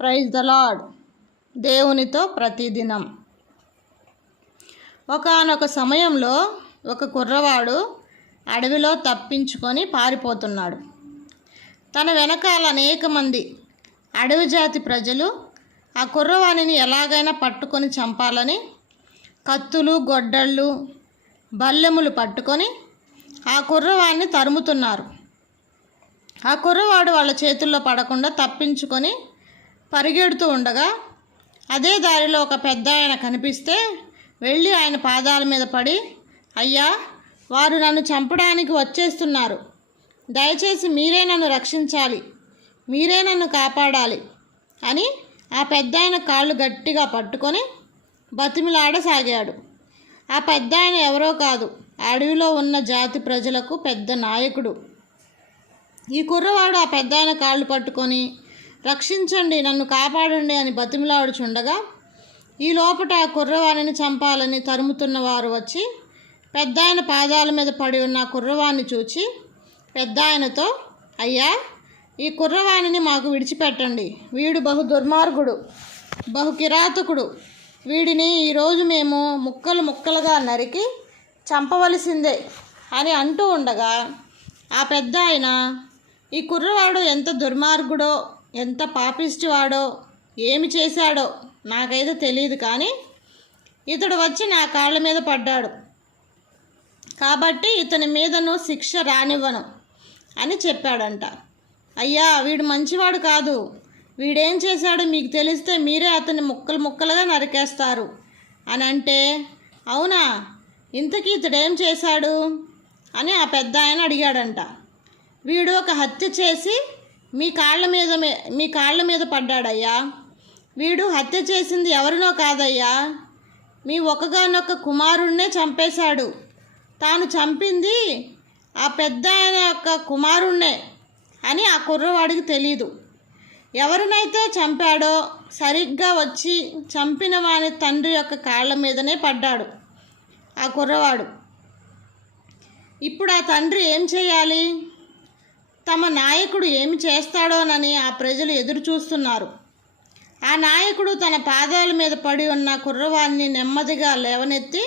Praise the lord దేవునితో ప్రతిదినం. ఒకానొక సమయంలో ఒక కుర్రవాడు అడవిలో తప్పించుకొని పారిపోతున్నాడు. తన వెనకాల అనేక మంది అడవి జాతి ప్రజలు ఆ కుర్రవాణిని ఎలాగైనా పట్టుకొని చంపాలని కత్తులు గొడ్డళ్ళు బల్లెములు పట్టుకొని ఆ కుర్రవాణ్ణి తరుముతున్నారు. ఆ కుర్రవాడు వాళ్ళ చేతుల్లో పడకుండా తప్పించుకొని పరిగెడుతూ ఉండగా అదే దారిలో ఒక పెద్ద ఆయన కనిపిస్తే వెళ్ళి ఆయన పాదాల మీద పడి అయ్యా వారు నన్ను చంపడానికి వచ్చేస్తున్నారు. దయచేసి మీరే నన్ను రక్షించాలి. మీరే నన్ను కాపాడాలి అని ఆ పెద్ద ఆయన కాళ్ళు గట్టిగా పట్టుకొని బతిమిలాడసాగాడు. ఆ పెద్ద ఆయన ఎవరో కాదు అడవిలో ఉన్న జాతి ప్రజలకు పెద్ద నాయకుడు. ఈ కుర్రవాడు ఆ పెద్ద ఆయన కాళ్ళు పట్టుకొని రక్షించండి నన్ను కాపాడండి అని బతిమిలాడుచుండగా ఈ లోపట కుర్రవాణిని చంపాలని తరుముతున్న వారు వచ్చి పెద్ద ఆయన పాదాల మీద పడి ఉన్న ఆ కుర్రవాణ్ణి చూచి పెద్ద ఆయనతో అయ్యా ఈ కుర్రవాణిని మాకు విడిచిపెట్టండి. వీడు బహు దుర్మార్గుడు బహు కిరాతకుడు. వీడిని ఈరోజు మేము ముక్కలు ముక్కలుగా నరికి చంపవలసిందే అని అంటూ ఉండగా ఆ పెద్ద ఆయన ఈ కుర్రవాడు ఎంత దుర్మార్గుడో ఎంత పాపిష్టివాడో ఏమి చేశాడో నాకైతే తెలియదు కానీ ఇతడు వచ్చి నా కాళ్ళ మీద పడ్డాడు. కాబట్టి ఇతని మీదను శిక్ష రానివ్వను అని చెప్పాడంట. అయ్యా వీడు మంచివాడు కాదు. వీడేం చేశాడో మీకు తెలిస్తే మీరే అతన్ని ముక్కలు ముక్కలుగా నరికేస్తారు. అని అంటే అవునా? ఇంతకీ ఇతడేం చేశాడు? అని ఆ పెద్ద ఆయన అడిగాడంట. వీడు ఒక హత్య చేసి మీ కాళ్ళ మీద మీ- మీ కాళ్ళ మీద పడ్డాడయ్యా. వీడు హత్య చేసింది ఎవరినో కాదయ్యా. మీ ఒకగానొక్క కుమారుణ్ణే చంపేశాడు. తాను చంపింది ఆ పెద్ద ఆయన యొక్క కుమారుణ్ణే అని ఆ కుర్రవాడికి తెలీదు. ఎవరినైతే చంపాడో సరిగ్గా వచ్చి చంపిన వాని తండ్రి యొక్క కాళ్ళ మీదనే పడ్డాడు ఆ కుర్రవాడు. ఇప్పుడు ఆ తండ్రి ఏం చేయాలి? తమ నాయకుడు ఏమి చేస్తాడోనని ఆ ప్రజలు ఎదురు చూస్తున్నారు. ఆ నాయకుడు తన పాదాల మీద పడి ఉన్న కుర్రవాడిని నెమ్మదిగా లేవనెత్తి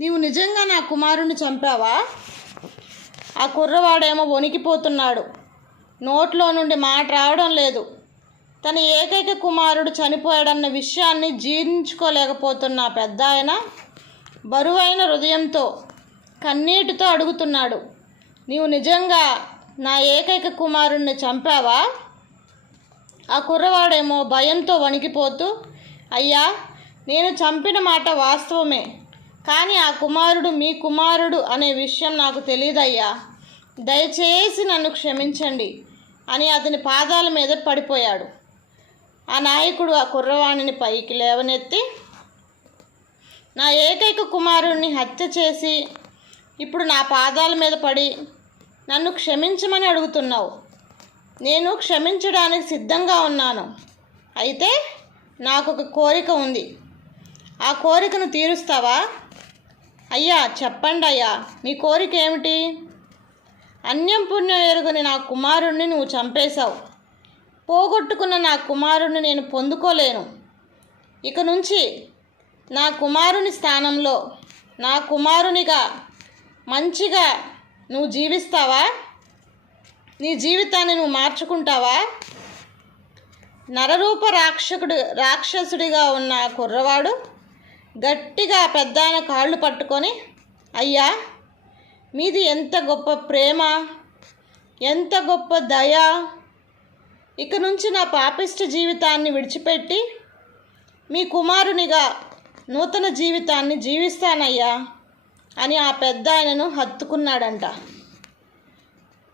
నీవు నిజంగా నా కుమారుని చంపావా? ఆ కుర్రవాడేమో వణికిపోతున్నాడు. నోట్లో నుండి మాట రావడం లేదు. తన ఏకైక కుమారుడు చనిపోయాడన్న విషయాన్ని జీర్ణించుకోలేకపోతున్న పెద్ద ఆయన బరువైన హృదయంతో కన్నీటితో అడుగుతున్నాడు. నీవు నిజంగా నా ఏకైక కుమారుణ్ణి చంపావా? ఆ కుర్రవాడేమో భయంతో వణికిపోతూ అయ్యా నేను చంపిన మాట వాస్తవమే కానీ ఆ కుమారుడు మీ కుమారుడు అనే విషయం నాకు తెలియదయ్యా దయచేసి నన్ను క్షమించండి అని అతని పాదాల మీద పడిపోయాడు. ఆ నాయకుడు ఆ కుర్రవాణిని పైకి లేవనెత్తి నా ఏకైక కుమారుణ్ణి హత్య చేసి ఇప్పుడు నా పాదాల మీద పడి నన్ను క్షమించమని అడుగుతున్నావు. నేను క్షమించడానికి సిద్ధంగా ఉన్నాను. అయితే నాకు ఒక కోరిక ఉంది. ఆ కోరికను తీరుస్తావా? అయ్యా చెప్పండి అయ్యా నీ కోరిక ఏమిటి? అన్యం పుణ్యం ఎరుగుని నా కుమారుణ్ణి నువ్వు చంపేశావు. పోగొట్టుకున్న నా కుమారుణ్ణి నేను పొందుకోలేను. ఇక నుంచి నా కుమారుని స్థానంలో నా కుమారునిగా మంచిగా నువ్వు జీవిస్తావా? నీ జీవితాన్ని నువ్వు మార్చుకుంటావా? నరరూప రాక్షకుడు రాక్షసుడిగా ఉన్న కుర్రవాడు గట్టిగా పెద్ద కాళ్ళు పట్టుకొని అయ్యా మీది ఎంత గొప్ప ప్రేమ ఎంత గొప్ప దయ ఇక నుంచి నా పాపిష్ట జీవితాన్ని విడిచిపెట్టి మీ కుమారునిగా నూతన జీవితాన్ని జీవిస్తానయ్యా. అని ఆ పెద్ద ఆయనను హత్తుకున్నాడంట.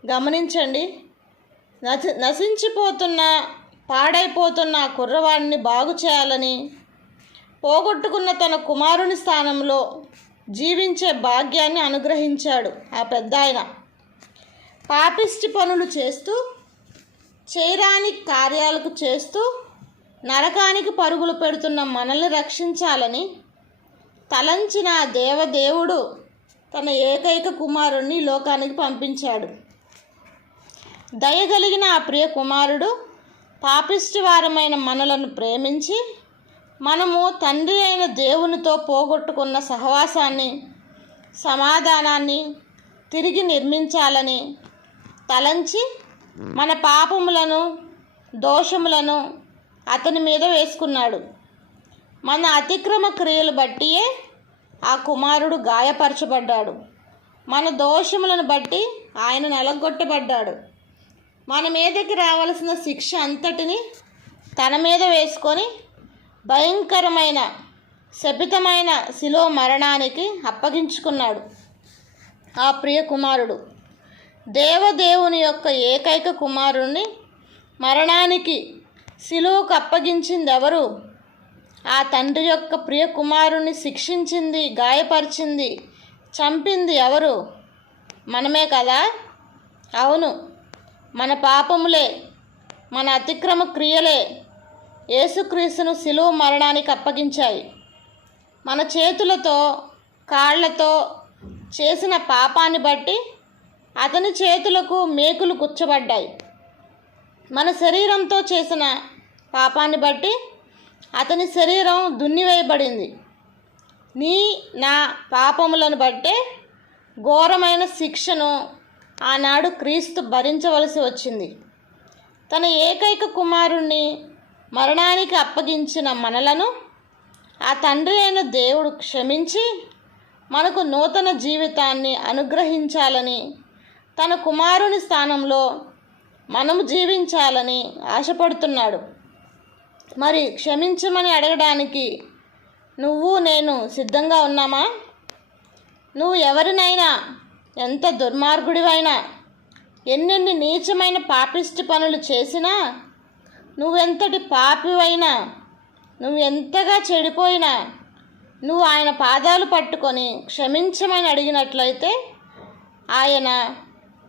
గమనించండి నశ నశించిపోతున్న పాడైపోతున్న కుర్రవాడిని బాగు చేయాలని పోగొట్టుకున్న తన కుమారుని స్థానంలో జీవించే భాగ్యాన్ని అనుగ్రహించాడు ఆ పెద్ద ఆయన. పాపిష్టి పనులు చేస్తూ చేయరాని కార్యాలకు చేస్తూ నరకానికి పరుగులు పెడుతున్న మనల్ని రక్షించాలని తలంచిన దేవదేవుడు తన ఏకైక కుమారుణ్ణి లోకానికి పంపించాడు. దయగలిగిన ఆ ప్రియ కుమారుడు పాపిష్టివారమైన మనలను ప్రేమించి మనము తండ్రి అయిన దేవునితో పోగొట్టుకున్న సహవాసాన్ని సమాధానాన్ని తిరిగి నిర్మించాలని తలంచి మన పాపములను దోషములను అతని మీద వేసుకున్నాడు. మన అతిక్రమ క్రియలు బట్టియే ఆ కుమారుడు గాయపరచబడ్డాడు. మన దోషములను బట్టి ఆయన నలగొట్టబడ్డాడు మన మీదకి రావలసిన శిక్ష అంతటిని తన మీద వేసుకొని భయంకరమైన శపితమైన శిలో మరణానికి అప్పగించుకున్నాడు ఆ ప్రియ కుమారుడు. దేవదేవుని యొక్క ఏకైక కుమారుణ్ణి మరణానికి శిలువుకు అప్పగించింది ఎవరు ఆ తండ్రి యొక్క ప్రియ కుమారుని శిక్షించింది గాయపరిచింది చంపింది ఎవరు? మనమే కదా? అవును మన పాపములే మన అతిక్రమ క్రియలే. యేసుక్రీస్తును శిలువ మరణానికి అప్పగించాయి. మన చేతులతో కాళ్ళతో చేసిన పాపాన్ని బట్టి అతని చేతులకు మేకులు గుచ్చబడ్డాయి. మన శరీరంతో చేసిన పాపాన్ని బట్టి అతని శరీరం దున్నివేయబడింది. నీ నా పాపములను బట్టే ఘోరమైన శిక్షను ఆనాడు క్రీస్తు భరించవలసి వచ్చింది. తన ఏకైక కుమారుణ్ణి మరణానికి అప్పగించిన మనలను ఆ తండ్రి అయిన దేవుడు క్షమించి మనకు నూతన జీవితాన్ని అనుగ్రహించాలని తన కుమారుని స్థానంలో మనము జీవించాలని ఆశపడుతున్నాడు. మరి క్షమించమని అడగడానికి నువ్వు నేను సిద్ధంగా ఉన్నామా? నువ్వు ఎవరినైనా ఎంత దుర్మార్గుడివైనా ఎన్నెన్ని నీచమైన పాపిష్టి పనులు చేసినా నువ్వెంతటి పాపివైనా నువ్వు ఎంతగా చెడిపోయినా నువ్వు ఆయన పాదాలు పట్టుకొని క్షమించమని అడిగినట్లయితే ఆయన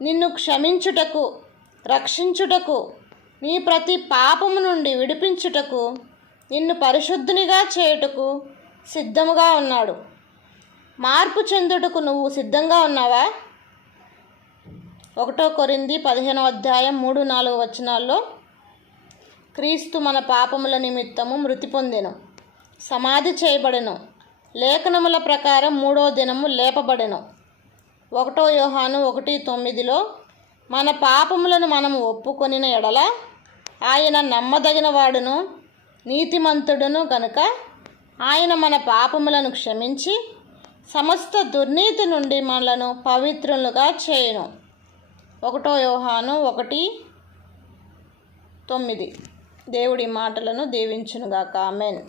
నిన్ను క్షమించుటకు రక్షించుటకు నీ ప్రతి పాపము నుండి విడిపించుటకు నిన్ను పరిశుద్ధునిగా చేయుటకు సిద్ధముగా ఉన్నాడు. మార్పు చెందుటకు నువ్వు సిద్ధంగా ఉన్నావా? ఒకటో కొరింది పదిహేనో అధ్యాయం మూడు నాలుగు వచనాల్లో క్రీస్తు మన పాపముల నిమిత్తము మృతి పొందెను సమాధి చేయబడెను లేఖనముల ప్రకారం మూడో దినము లేపబడెను. ఒకటో యోహాను ఒకటి తొమ్మిదిలో మన పాపములను మనము ఒప్పుకొనిన ఎడల ఆయన నమ్మదగిన వాడును నీతిమంతుడును గనుక ఆయన మన పాపములను క్షమించి సమస్త దుర్నీతి నుండి మనలను పవిత్రులుగా చేయను. ఒకటో యోహాను ఒకటి తొమ్మిది. దేవుడి మాటలను దీవించునుగాక. ఆమెన్.